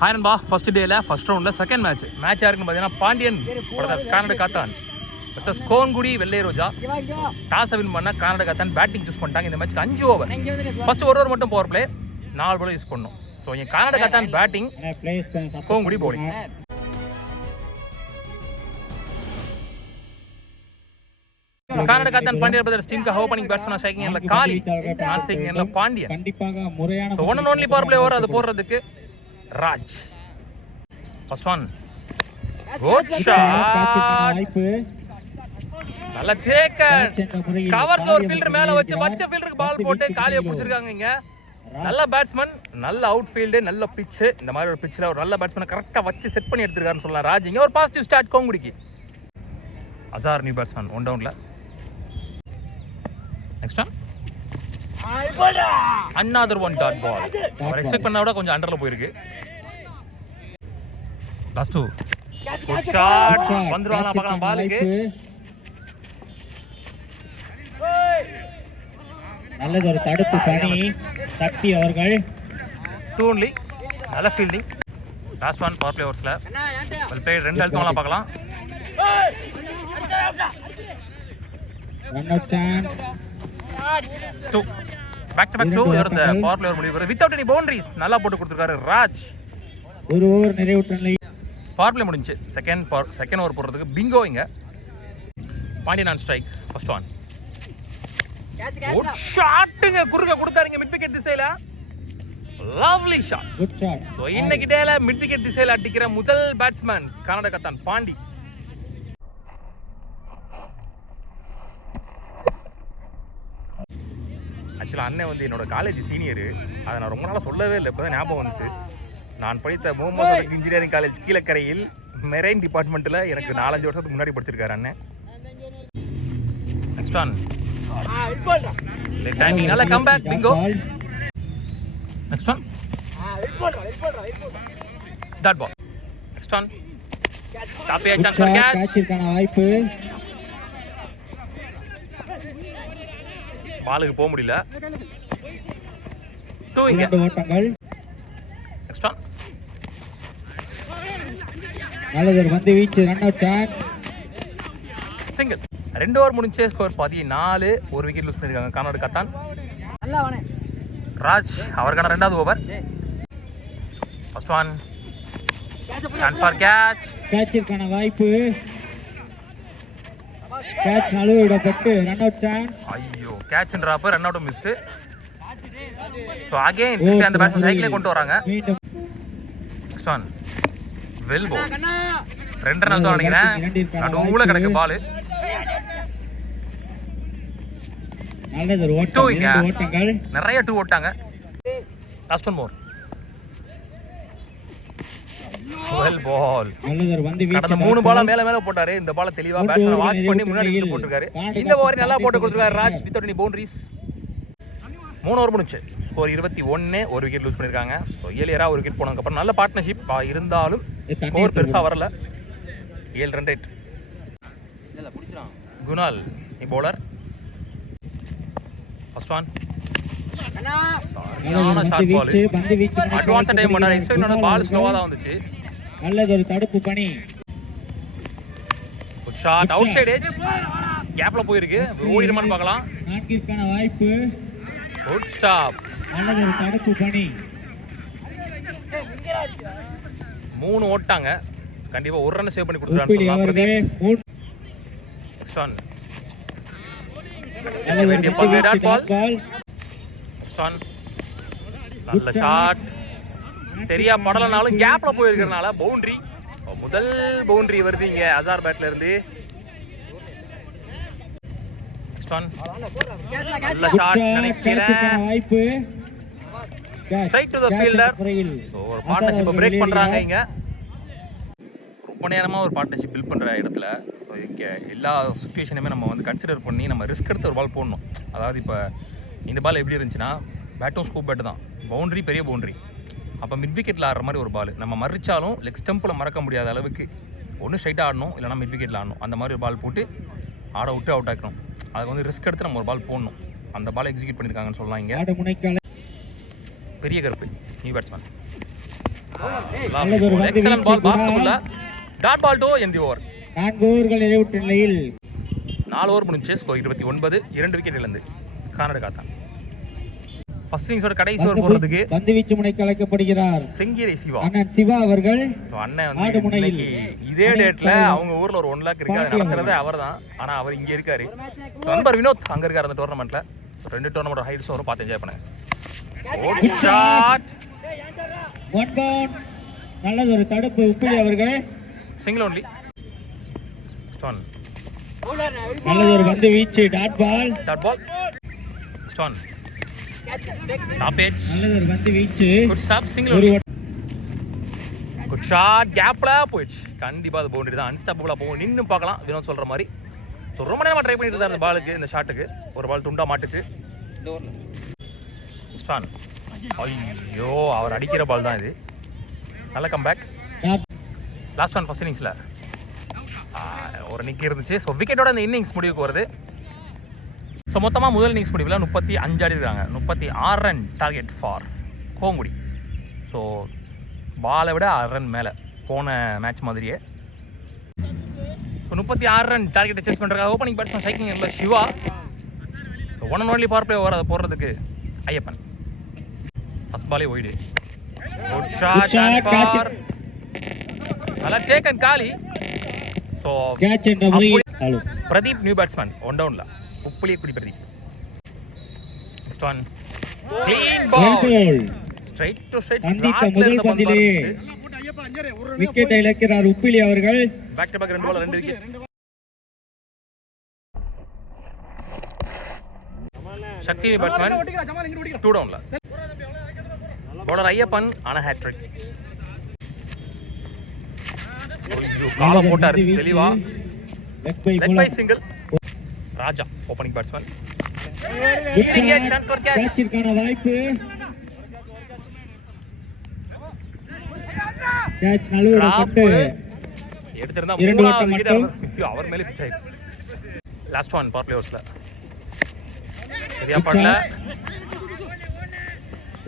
Hi நண்பா, first டேல first ரவுண்டில் செகண்ட் மேட்ச் யாருக்குன்னு பார்த்தீங்கன்னா பாண்டியன் கானடா காத்தான் வர்சஸ் கோன்குடி வெள்ளை ரோஜா. டாஸை வின் பண்ண கானடா காத்தான் பேட்டிங் சூஸ் பண்ணிட்டாங்க. இந்த மேட்ச்க்கு 5 ஓவர், ஃபர்ஸ்ட் ஒரு ஓவர் மட்டும் பவர் பிளே, 4 பால் யூஸ் பண்ணணும். ஸோ இங்கே Kanadukathan batting, Konkudi bowling. Kanadukathan Pandian brothers team का ஓபனிங் பேட்ஸ்மேன் ஸ்ட்ரைக்கிங் எண்ட்ல காளி, நான் ஸ்ட்ரைக்கிங் எண்ட்ல பாண்டியன். கண்டிப்பாக முறையான one and only power play over அது போடுறதுக்கு Raj. First one good shot, நல்ல டேக்கன், கவர்ஸ்ல ஒரு ஃபீல்டர் மேல வச்ச ஃபீல்டருக்கு பால் போட்டு காலியை பிடிச்சிருக்காங்க. இங்க நல்ல பேட்ஸ்மேன், நல்ல அவுட் ஃபீல்டு, நல்ல பிட்ச். இந்த மாதிரி ஒரு பிட்ச்ல ஒரு நல்ல பேட்ஸ்மேனை கரெக்டா வச்சு செட் பண்ணி எடுத்துருக்காருன்னு சொல்லலாம் ராஜ். இங்க ஒரு பாசிட்டிவ் ஸ்டார்ட் கோங்குடிக்கு. அசார் நியூ பேட்ஸ்மேன் ஒன் டவுன்ல. Next one another one dot ball. அவர் எக்ஸ்பெக்ட் பண்ணா விட கொஞ்சம் அண்டர்ல போயிருக்கு. லாஸ்ட் 2 குட் ஷாட், வந்துருவாங்க பார்க்கலாம் பாலுக்கு. நல்லது ஒரு தடுப்பு பணி சக்தி அவர்கள். 2 only, நல்ல fielding. Last one power play ஓவர்ஸ்ல வெல் பிளேட், 2 அழுத்தவங்களா பார்க்கலாம். Run out chance 2 back to back 2 இந்த பவர் பிளே ஓவர் முடிவு வித்அவுட் எனி பவுண்டரிஸ் நல்லா போட்டு கொடுத்திருக்காரு ராஜ். ஒரு ஓவர் நிறைவுற்ற நிலை. பவர் பிளே முடிஞ்சு. செகண்ட் ஓவர் போடுறதுக்கு பிங்கோ. இங்க Pandian on strike. First one good ஷாட்டுங்க, குறுக்க கொடுத்தாருங்க மிட் விக்கெட் திசையில. Lovely shot. Good shot. So இன்னைக்கு டேல மிட் விக்கெட் திசையில அடிக்கிற முதல் பேட்ஸ்மேன் கானடா காத்தான் பாண்டி. ஆக்சுவலாக அண்ணன் வந்து என்னோட காலேஜ் சீனியரு. அதை நான் ரொம்ப நாளாக சொல்லவே இல்லை, இப்போ தான் ஞாபகம் வந்துச்சு. நான் படித்த முகமது இன்ஜினியரிங் காலேஜ் கீழக்கரையில் மெரைன் டிபார்ட்மெண்ட்டில் எனக்கு 4-5 வருஷத்துக்கு முன்னாடி படிச்சிருக்காரு அண்ணன். நெக்ஸ்ட் ஒன் லெட் டைமிங், நல்ல comeback bingo. Next one dot ball. Next one top chance for catch. வாய்ப்பு பாலுக்கு போக முடியல. 2 இங்க. நெக்ஸ்ட் ஒன் நல்லது வந்து வீச்சு, run out chance, single. 2 over முடிஞ்சு ஸ்கோர் 14, ஒரு விக்கெட் லூஸ் பண்ணிருக்காங்க கானடா காத்தான். ராஜ் அவருக்கான 2வது over. First one chance for catch. கேட்சிற்கான வாய்ப்பு, கேட்ச் நழுவிடப்பட்டு ரன் அவுட் சான்ஸ். ஐயோ, catch drop, run out miss. So again திருப்பி அந்த பேட்ஸ்மேன் சைக்கிளே கொண்டு வராங்க. Next one well ball, 2 run தான் நினைக்கிறேன். நடுவுல கிடக்கு பால். நல்லது ஒரு ஓட்டங்கள், நிறைய 2 ஓட்டாங்க. Last one more well ball. கடந்த 3 பாலா மேல போட்டாரு. இந்த பால தெளிவா பேட்ஸ்மேன் வாட்ச் பண்ணி முன்னாடி எடுத்து போட்டுருக்காரு. இந்த ஓவர் நல்லா போட்டு கொடுத்துருக்காரு Raj without any boundaries. 3 over முடிஞ்சு ஸ்கோர் 21, ஒரு விக்கெட் லூஸ் பண்ணிருக்காங்க. ஸோ ஏலியரா ஒரு விக்கெட் போனதுக்கு அப்புறம் நல்ல பார்ட்னர்ஷிப் இருந்தாலும் ஸ்கோர் பெருசா வரல. 7 ரன் ரேட். குணால் நீ bowler. First one short ball, advance time பண்ணாரு. எக்ஸ்பெக்ட் பண்ண பால் ஸ்லோவா தான் வந்துச்சு. நல்லது ஒரு தடுப்பு பணி. Good shot, outside edge, கேப்ல போயிருக்கு. ஓடிடுமான்னு பார்க்கலாம். 4ற்கான வாய்ப்பு. குட் ஸ்டாப், நல்லது ஒரு தடுப்பு பணி. 3 ஓட்டாங்க. கண்டிப்பா ஒரு ரன் சேவ் பண்ணி கொடுத்துறான்னு சொல்லலாம் Pradeep. Next one dot ball. Next one நல்ல ஷாட், சரியா படலனாலும் கேப்ல போயிருக்கிறனால பவுண்டரி. முதல் பவுண்டரி வருது இங்க அசார் பேட்ல இருந்து. நெக்ஸ்ட் ஒன் நல்ல ஷாட் நினைக்கிறேன். Straight to the fielder. ஒரு பார்ட்னர்ஷிப் பிரேக் பண்றாங்க இங்க. ரொம்ப நேரமா ஒரு பார்ட்னர்ஷிப் பில்ட் பண்ற இடத்துல இங்க எல்லா சிச்சுவேஷனுமே நம்ம வந்து கன்சிடர் பண்ணி நம்ம ரிஸ்க் எடுத்து ஒரு பால் போடணும். அதாவது இப்போ இந்த பால் எப்படி இருந்துச்சுன்னா பேட்டும் ஸ்கூப் பேட்டு தான், பவுண்டரி பெரிய பவுண்டரி. அப்போ மிட் விக்கெட்டில் ஆடுற மாதிரி ஒரு பால் நம்ம மறிச்சாலும் லெக் ஸ்டம்பில் மறக்க முடியாத அளவுக்கு ஒன்று ஸ்ட்ரைட்டாக ஆடணும், இல்லைனா மிட் விக்கெட்டில் ஆடணும். அந்த மாதிரி ஒரு பால் போட்டு ஆட விட்டு அவுட் ஆக்கணும். அதுக்கு வந்து ரிஸ்க் எடுத்து நம்ம ஒரு பால் போடணும். அந்த பால் எக்ஸிக்யூட் பண்ணியிருக்காங்கன்னு சொல்லலாம். இங்கே பெரிய கருப்பு நியூ பேட்ஸ்மேன் எக்ஸலன்ட் பால் பாக்ஸ்க்குள்ள dot ball to end the over. 4 ஓவர்கள் நிறைவுற்ற நிலையில் 4 ஓவர் முடிஞ்சு ஸ்கோர் 29, 2 விக்கெட் இழந்து கர்நாடகா தான். ஃபர்ஸ்ட் இன்னிங்ஸோட கடைசி ஓவர் போறதுக்கு பந்து வீச்சு முனைக்கு அழைக்கப்படுகிறார் செங்கீரை சிவா. அண்ணன் சிவா அவர்கள் அண்ணன் வந்து இன்னைக்கு இதே டேட்ல அவங்க ஊர்ல ஒரு 1 லாக் இருக்கு, அது நடத்துறதே அவர் தான். ஆனா அவர் இங்க இருக்காரு. நண்பர் வினோத் அங்க இருக்காரு அந்த டோர்னமெண்ட்ல. 2 டோர்னமெண்ட் ஹைட்ஸ் வரும், பார்த்து என்ஜாய் பண்ணுங்க. Good shot, 1 bound. நல்லது ஒரு தடுப்பு உப்பிலி அவர்கள். Single only. ஸ்டோன், நல்லது ஒரு பந்து வீச்சு dot ball. Stone top edge. நல்லது ஒரு பந்து வீச்சு. Good stop, single only. Good shot, கேப்ல போயிடுச்சு. கண்டிப்பா அது பவுண்டரி தான், அன்ஸ்டாப்பபிளா போகும். நின்னு பார்க்கலாம் வினோத் சொல்ற மாதிரி. ஸோ ரொம்ப நேரமா ட்ரை பண்ணிட்டு இருந்தார் இந்த பாலுக்கு, இந்த ஷாட்டுக்கு. ஒரு பால் துண்டா மாட்டுச்சு. ஸ்டான், ஐயோ அவர் அடிக்கிற பால் தான் இது. நல்ல கம்பேக். லாஸ்ட் ஒன் ஃபர்ஸ்ட் இன்னிங்ஸில் ஒரு நிக் இருந்துச்சு. ஸோ விக்கெட்டோட இந்த இன்னிங்ஸ் முடிவுக்கு வருது. ஸோ மொத்தமாக முதல் இன்னிங்ஸ் முடிவில் 35 ஆடி இருக்காங்க. 36 run target for Kongudi. So பாலை விட 6 ரன் மேலே போன மேட்ச் மாதிரியே. ஸோ 36 ரன் டார்கெட்டை சேஸ் பண்ணுறாங்க. ஓப்பனிங் பேட்ஸ்மேன் ஸ்ட்ரைக்கிங் இல்லை Siva. So 1 and only power play over, அதை போடுறதுக்கு ஐயப்பன். ஃபர்ஸ்ட் பாலே ஒய்டு. குட் ஷாட் ஃபார் நல்லா டேக்கன் காலி. ஸோ பிரதீப் நியூ பேட்ஸ்மேன் 1 டவுன்ல. உப்புலிய குடி Pradeep. Next one clean ball, straight to straight ஸ்ட்ராட்ல இருந்த பந்து வந்துச்சு. விக்கெட்டை இழக்கிறார் உப்பிலி அவர்கள். Back to back 2 ball 2 wicket. Sakthi new batsman 2 டவுன்ல. பவுலர் ஐயப்பன் ஆன ஹேட்ரிக். கால போட்டார் தெளிவா. Leg bye single. Raja opening batsman. Chance for catch. கேட்சிற்கான வாய்ப்பு. கேட்ச் நழுவிட பட்டு எடுத்திருந்தா 3வது விக்கெட் அவர் மேலே பிச் ஆயிடுச்சு. லாஸ்ட் ஒன் பவர் பிளேயர்ஸ்ல சரியா பண்ணல.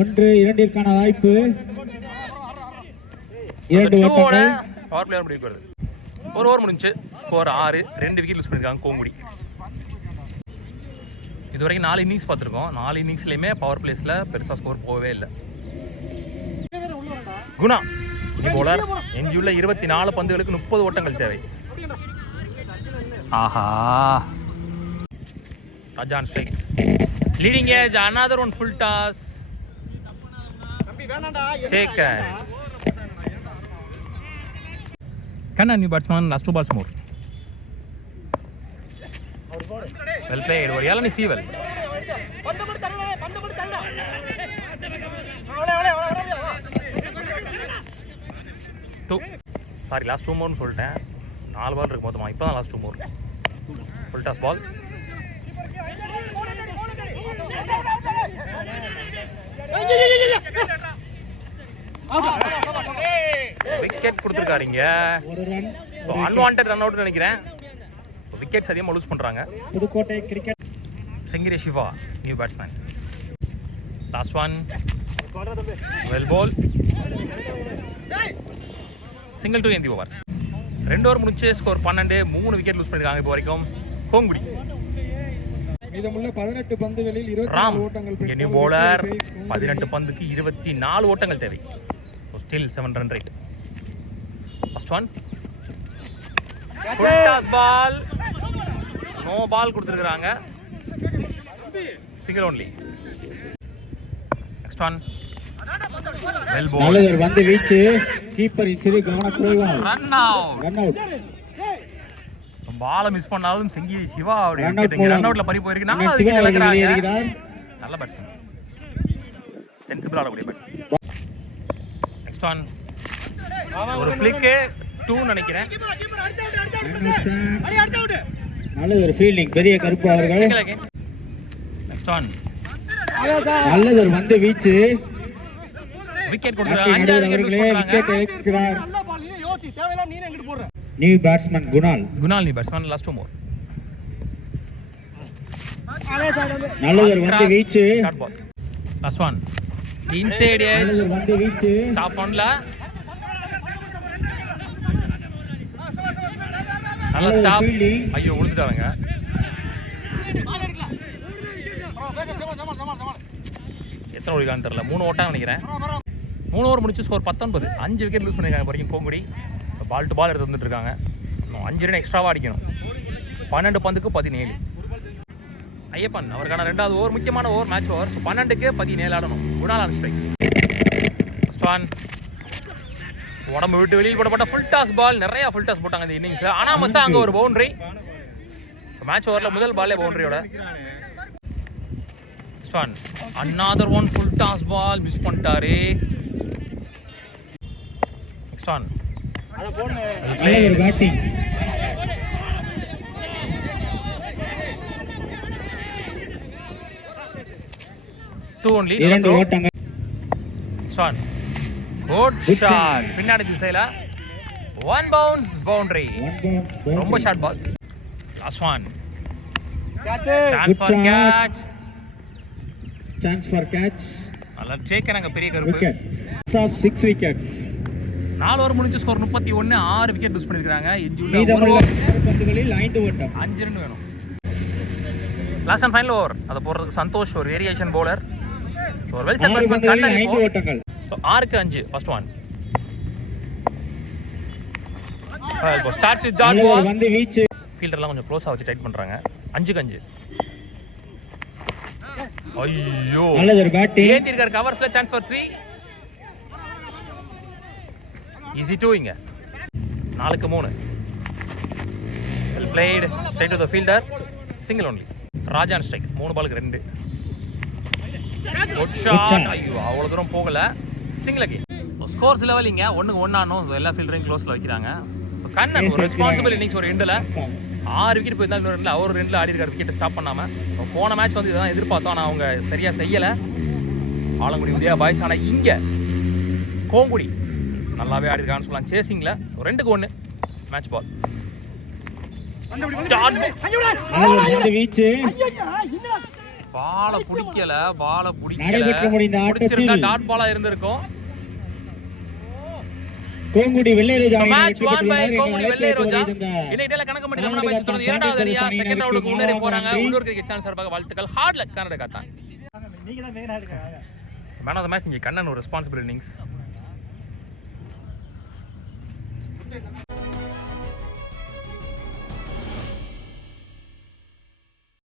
1-2 வாய்ப்பு. 2 ஓட்டங்கள். பவர் பிளேயர் முடிவுக்கு வருது. ஒரு ஓவர் முடிஞ்சு ஸ்கோர் 6, 2 விக்கெட் லூஸ் பண்ணியிருக்காங்க கோங்குடி. இது வரைக்கும் 4 இன்னிங்ஸ் பார்த்துருக்கோம். 4 இன்னிங்ஸ்லையுமே பவர் பிளேஸில் பெருசாக ஸ்கோர் போகவே இல்லை. குணா இனி போலர். எஞ்சியுள்ள 24 பந்துகளுக்கு 30 ஓட்டங்கள் தேவை. ஆஹா, Rajan strike. Leading edge, another one full toss. சேக்கன். Kanna new batsman, last 2 balls more. Well played. ஒரு ஏலனி சீவல். சாரி லாஸ்ட் 2 மோர்னு சொல்லிட்டேன். 4 பால் இருக்கு மொத்தமாக. இப்போ தான் last 2 more. Full toss ball. Wicket கொடுத்துருக்காருங்க. அன்வான்ட் ரன் அவுட் நினைக்கிறேன். விக்கெட்ஸ் அதிகமாக லூஸ் பண்ணுறாங்க. புதுக்கோட்டை கிரிக்கெட். செங்கிரே Siva new batsman. Last one well ball. Single to end the over. 2 over முடிச்சு ஸ்கோர் 12, 3 விக்கெட் லூஸ் பண்ணியிருக்காங்க இப்போ வரைக்கும் கோங்குடி. மீதமுள்ள 18 பந்துகளில் 24 ஓட்டங்கள். நியூ பவுலர் 18 பந்துக்கு 24 ஓட்டங்கள் தேவை. Still 7 run rate. First one full toss ball, no ball கொடுத்திருக்காங்க. Single only. Next one well ball. நல்ல வந்து வீச்சு. கீப்பர் சிறு கவனக்குறைவால் run out. பால் மிஸ் பண்ணாலும் செங்கி சிவா அவருடைய விக்கெட் ரன் அவுட்ல பறி போயிருக்கு. நல்ல விக்கெட் இழக்குறாங்க. நல்ல பேட்ஸ்மேன், சென்சிபிள் ஆடக்கூடிய பேட்ஸ்மேன். நெக்ஸ்ட் ஒன் ஒரு ஃபிளிக் 2 நினைக்கிறேன். நல்ல ஒரு ஃபீல்டிங் பெரிய கருப்பு அவர்கள். நெக்ஸ்ட் ஒன் நல்ல ஒரு வந்து வீச்சு. விக்கெட் கொடுக்குறாங்க. 5வது விக்கெட் எடுக்கிறார். New batsman Kunal new batsman. Last 2 மோர். நல்ல ஒரு வந்து வீச்சு. லாஸ்ட் ஒன் இன்சைட் எட்ஜ் நல்லது ஒரு பந்து வீச்சு. ஸ்டாப் பண்ணல. நல்ல நல்லது ஸ்டாப். fielding. ஐயோ விழுந்துட்டாங்க. எத்தனை ஓடிக்கான்னு தெரியல. 3 ஓட்டாங்க நினைக்கிறேன். 3 ஓவர் முடிச்சு ஸ்கோர் 19. 5 விக்கெட் லூஸ் பண்ணியிருக்காங்க வரைக்கும் கோங்குடி. பால் டு பால் எடுத்து வந்துட்டு இருக்காங்க. இன்னும் 5 ரன் எக்ஸ்ட்ராவாக அடிக்கணும். 12 பந்துக்கு 17. ஐயப்பன் அவருக்கான 2வது ஓவர் முக்கியமான ஓவர் மேட்ச் ஓவர். ஸோ 12க்கு 17 ஆடணும். Kunal on strike. First one உடம்பு விட்டு வெளியில் போடப்பட்ட ஃபுல் டாஸ் பால். நிறைய ஃபுல் டாஸ் போட்டாங்க இந்த இன்னிங்ஸில். ஆனால் மச்சான் அங்கே ஒரு பவுண்டரி. மேட்ச் ஓவரில் முதல் பாலே பவுண்டரியோட. First one another one full toss ball miss பண்ணிட்டாரு. நெக்ஸ்ட் ஒன் நல்லது ஒரு பேட்டிங். Two only. 2 ஓட்டங்கள். ஸ்டான் குட் ஷாட் பின்னாடி திசையில 1 பவுன்ஸ் பவுண்டரி. ரொம்ப short ball. Last one chance for catch. Chance for catch. நல்லா ஜெயிக்கிறாங்க பெரிய கருப்பு. விக்கெட். 6 விக்கெட். 4 ஓவர் முடிஞ்சு ஸ்கோர் 31. 6 விக்கெட் லூஸ் பண்ணிருக்காங்க. மீதமுள்ள 6 பந்துகளில் 5 ஓட்டம். 5 ரன் வேணும். லாஸ்ட் அண்ட் ஃபைனல் ஓவர் அதை போடுறதுக்கு சந்தோஷ் ஒரு வேரியேஷன் பவுலர். ஒரு வெல் செட் பேட்ஸ்மேன் கண்ணன். 5 ஓட்டங்கள். 6க்கு 5 ஃபர்ஸ்ட் ஒன். இப்போ ஸ்டார்ட்ஸ் வித் டாட் பால். வந்து வீச்சு. ஃபீல்டர்லாம் கொஞ்சம் க்ளோஸா வச்சு டைட் பண்றாங்க. 5க்கு 5. ஐயோ நல்லது ஒரு பேட்டிங். ஏந்தி இருக்கார் கவர்ஸ்ல. Chance for 3. ஈஸி 2 இங்க. 4க்கு 3. Well played. Straight to the fielder. Single only. Rajan strike. 3 பாலுக்கு 2. Good shot. ஐயோ அவ்வளவு தூரம் போகல. Single again. ஸ்கோர்ஸ் லெவல் இங்க 1க்கு 1 ஆனோம். எல்லா ஃபீல்டரையும் க்ளோஸ்ல வைக்கிறாங்க. ஸோ கண்ணன் ஒரு ரெஸ்பான்சிபிள் இன்னிங்ஸ். ஒரு எண்டில் 6 விக்கெட் போயிருந்தாலும் இன்னொரு ரெண்டில் அவர் 2 ஆடி இருக்கார் விக்கெட்டை ஸ்டாப் பண்ணாமல். போன மேட்ச் வந்து இதான் எதிர்பார்த்தோம். ஆனால் அவங்க சரியாக செய்யலை. ஆலங்குடி உதயா பாய்ஸ். ஆனால் இங்கே கோங்குடி நல்லாவே ஆடி இருக்கான்னு சொல்லலாம். சேசிங்கில் 2க்கு 1 மேட்ச் பால். பாலை பிடிக்கல. பிடிச்சிருந்தா டாட் பாலா இருந்திருக்கும். கோங்குடி வெள்ளை ரோஜா மேட்ச் வான் பை கோங்குடி வெள்ளை ரோஜா. இன்னைக்கு கணக்கு பண்ணி நம்ம மேட்ச் தொடர்ந்து 2வது அணியா செகண்ட் ரவுண்டுக்கு முன்னேறி போறாங்க. உள்ளூர் கிரிக்கெட் சேனல் சார்பாக வாழ்த்துக்கள். ஹார்ட் லக் கர்நாடகா தான். நீங்க தான் மெயினா இருக்காங்க. மேன் ஆஃப் தி மேட்ச் இங்க கண்ணன் ஒரு ரெஸ்பான்சிபிள் இன்னிங்ஸ்.